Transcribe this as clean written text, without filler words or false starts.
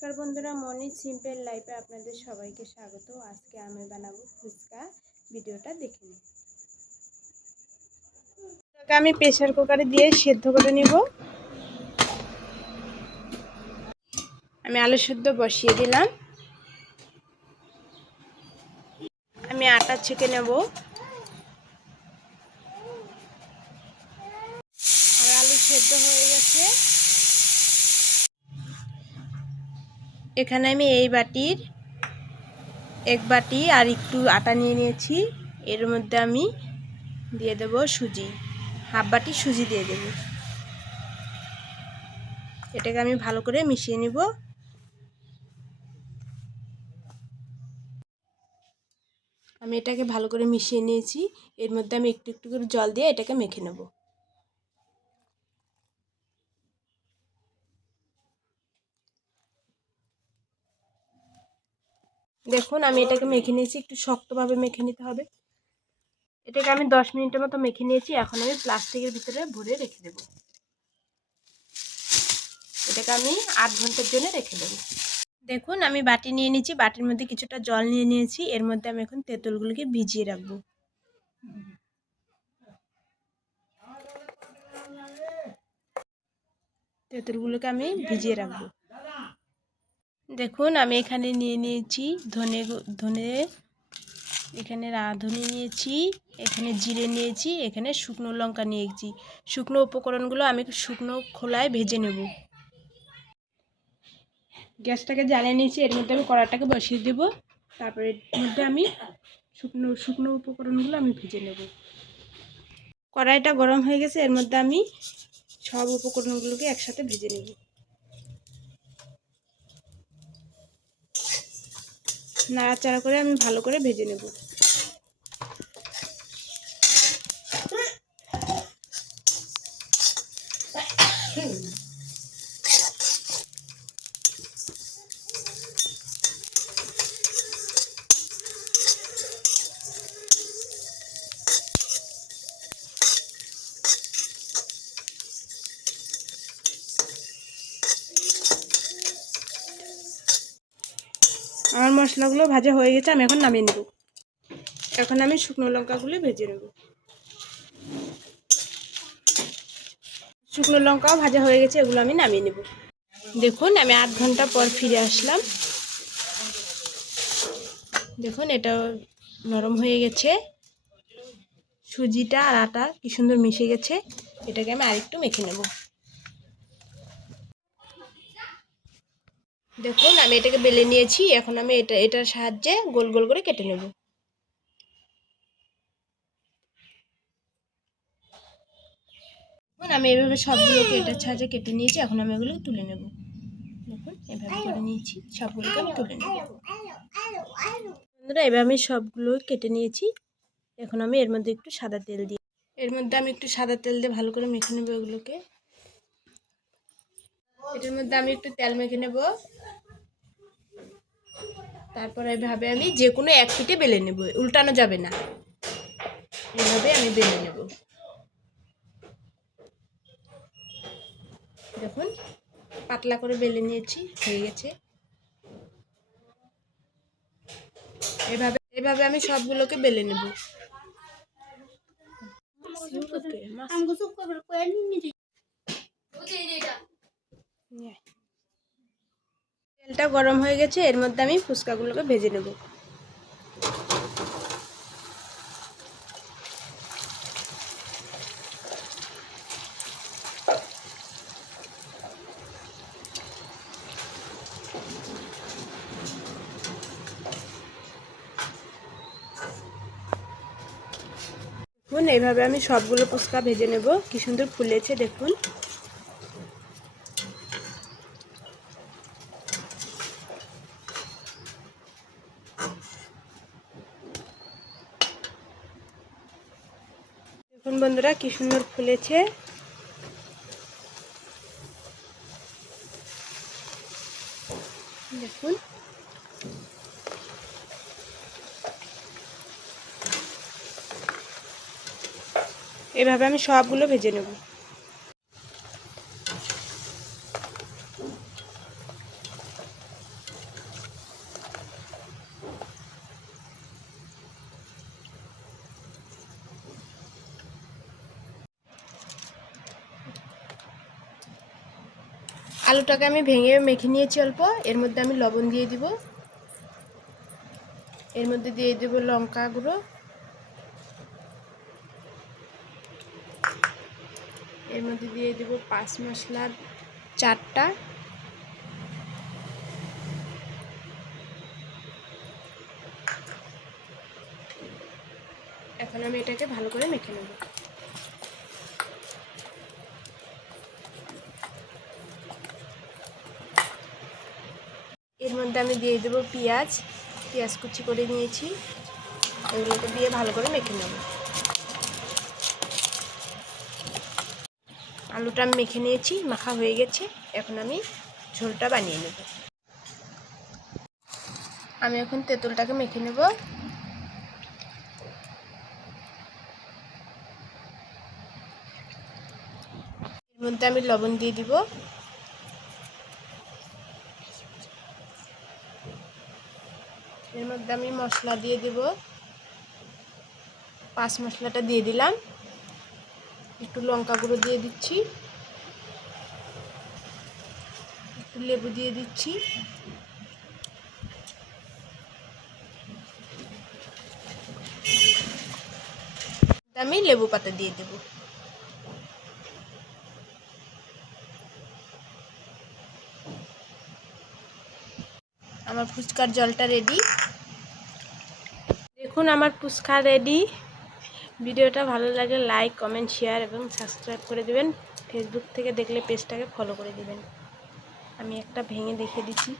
নমস্কার বন্ধুরা, মনি সিম্পল লাইফে আপনাদের সবাইকে স্বাগত। আজকে আমি বানাবো ফুচকা, ভিডিওটা দেখে নিন। আমি প্রেসার কুকারে দিয়ে সেদ্ধ করে নিব। আমি আলু সেদ্ধ বসিয়ে দিলাম। আমি আটা ছেঁকে নেব। আর আলু সেদ্ধ হয়ে গেছে। এখানে আমি এই বাটির এক বাটি আর একটু আটা নিয়ে নিয়েছি। এর মধ্যে আমি দিয়ে দেব সুজি, হাফ বাটি সুজি দিয়ে দেব। এটাকে আমি ভালো করে মিশিয়ে নিব। আমি এটাকে ভালো করে মিশিয়ে নিয়েছি। এর মধ্যে আমি একটু একটু করে জল দিয়ে এটাকে মেখে নেব। দেখুন আমি এটাকে মেখে নিয়েছি। একটু শক্তভাবে মেখে নিতে হবে। এটাকে আমি 10 মিনিটের মতো মেখে নিয়েছি। এখন আমি প্লাস্টিকের ভিতরে ভরে রেখে দেব। এটাকে আমি 8 ঘন্টার জন্য রেখে দেব। দেখুন আমি বাটি নিয়ে নিয়েছি। বাটির মধ্যে কিছুটা জল নিয়ে নিয়েছি। এর মধ্যে আমি এখন তেঁতুলগুলোকে ভিজিয়ে রাখবো। তেঁতুলগুলোকে আমি ভিজিয়ে রাখবো। দেখুন আমি এখানে নিয়ে নিয়েছি ধনে, এখানে রাঁধুনি নিয়েছি, এখানে জিরে নিয়েছি, এখানে শুকনো লঙ্কা নিয়েছি। শুকনো উপকরণগুলো আমি শুকনো খোলায় ভেজে নেব। গ্যাসটাকে জ্বালিয়ে নিয়েছি। এর মধ্যে আমি কড়াটাকে বসিয়ে দেব। তারপরে এর মধ্যে আমি শুকনো উপকরণগুলো আমি ভেজে নেব। কড়াইটা গরম হয়ে গেছে। এর মধ্যে আমি সব উপকরণগুলোকে একসাথে ভেজে নেব। নাড়াচাড়া করে আমি ভালো করে ভেজে নেব। আমার মশলাগুলো ভাজা হয়ে গেছে। আমি এখন নামিয়ে নেব। এখন আমি শুকনো লঙ্কাগুলো ভেজে নেব। শুকনো লঙ্কাও ভাজা হয়ে গেছে। এগুলো আমি নামিয়ে নেব। দেখুন আমি 8 ঘন্টা পর ফিরে আসলাম। দেখুন এটা নরম হয়ে গেছে। সুজিটা আর আটা কি সুন্দর মিশে গেছে। এটাকে আমি আরেকটু মেখে নেব। দেখুন আমি এটাকে বেলে নিয়েছি। এখন আমি এটার সাহায্যে গোল গোল করে কেটে নেব। দেখুন আমি এভাবে সবগুলোকে এটার সাহায্যে কেটে নিয়েছি। এখন আমি এগুলো তুলে নেব। দেখুন এভাবে করে নিয়েছি। সবগুলোকে আমি তুলে নেব। বন্ধুরা এবার আমি সবগুলো কেটে নিয়েছি। এখন আমি এর মধ্যে একটু সাদা তেল দিই। এর মধ্যে আমি একটু সাদা তেল দিয়ে ভালো করে মেখে নেব এগুলোকে। এটার মধ্যে আমি একটু তেল মেখে নেব। তারপরে এভাবে আমি যে কোনো এক পিঠে বেলে নেব। উল্টানো যাবে না। এভাবে আমি বেলে নেব। দেখুন পাতলা করে বেলে নিয়েছি, হয়ে গেছে। এভাবে আমি সবগুলোকে বেলে নেব। তেলটা গরম হয়ে গেছে। এর মধ্যে আমি ফুচকাগুলোকে ভেজে নেব। দেখুন এইভাবে আমি সবগুলো ফুচকা ভেজে নেব। কি সুন্দর ফুলেছে দেখুন। দেখুন বন্ধুরা কি সুন্দর ফুলেছে। দেখুন এভাবে আমি সবগুলো ভেজে নেব। আলুটাকে আমি ভেঙে মেখে নিয়েছি অল্প। এর মধ্যে আমি লবণ দিয়ে দিব, এর মধ্যে দিয়ে দেব লঙ্কা গুঁড়ো, এর মধ্যে দিয়ে দেব 5 মশলার 4টা, এখন আমি এটাকে ভালো করে মেখে নেব। এর মধ্যে আমি দিয়ে দেব পেঁয়াজ কুচি করে নিয়েছি, এগুলোকে দিয়ে ভালো করে মেখে নেব। আলুটা আমি মেখে নিয়েছি, মাখা হয়ে গেছে। এখন আমি ঝোলটা বানিয়ে নেব। আমি এখন তেঁতুলটাকে মেখে নেব। এর মধ্যে আমি লবণ দিয়ে দিব, এর মধ্যে আমি মশলা দিয়ে দেব। 5 মশলাটা দিয়ে দিলাম, একটু লঙ্কা গুঁড়ো দিয়ে দিচ্ছি, একটু লেবু দিয়ে দিচ্ছি, আমি লেবু পাতা দিয়ে দেব। আমার ফুচকার জলটা রেডি। দেখুন আমার ফুচকা রেডি। ভিডিওটা ভালো লাগলে লাইক, কমেন্ট, শেয়ার এবং সাবস্ক্রাইব করে দেবেন। ফেসবুক থেকে দেখলে পেজটাকে ফলো করে দেবেন। আমি একটা ভেঙে দেখিয়ে দিচ্ছি।